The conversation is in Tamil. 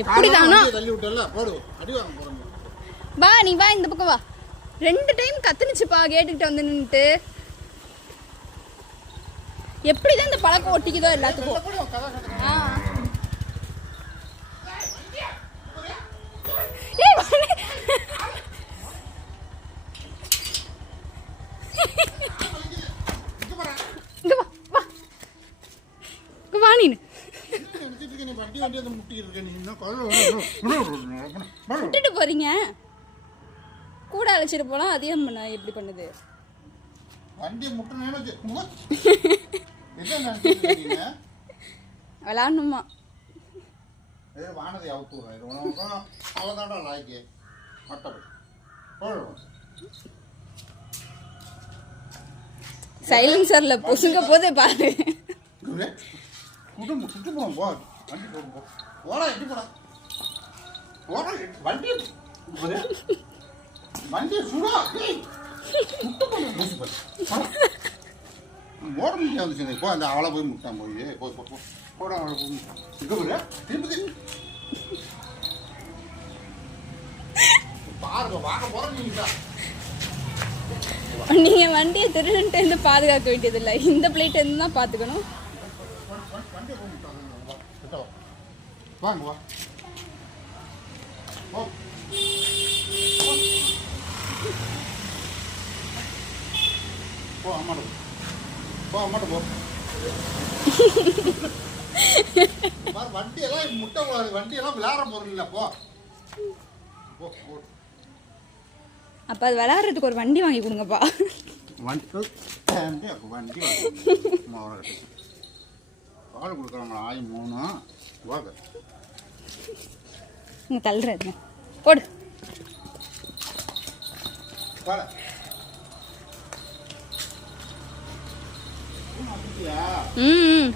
எப்படிதானோ வா, நீ வா இந்த பக்கம் வா. 2 டைம் கத்துனுச்சுப்பா கேட்டுக்கிட்ட வந்து நின்னுட்டு. எப்படிதான் இந்த பழக்கம் ஒட்டிக்குதோ எல்லாத்துக்கும். விட்டுட்டு போறீங்க, கூட அழைச்சிட்டு போலாம். அதிகம் பண்ண எப்படி பண்ணுது விளாடணுமா? சைலன்சர்ல பொசுங்க போதே பாரு. அவளை போய் முட்டான் நீங்க வண்டியை திருடன்ட்டு இருந்து பாதுகாக்க வேண்டியது இல்லை, இந்த பிளேட் இருந்து தான் பாத்துக்கணும். வாங்க வா. போ அம்மாட்ட போ, அம்மாட்ட போ. வண்டியெல்லாம் முட்டை வண்டியெல்லாம் விளையாட போறது இல்லை. போ. அப்ப அது விளையாடுறதுக்கு ஒரு வண்டி வாங்கி கொடுங்கப்பா. வண்டி பால் கொடுக்குறாங்களா? 3 வாங்க தள்ளுறது போடு. ம்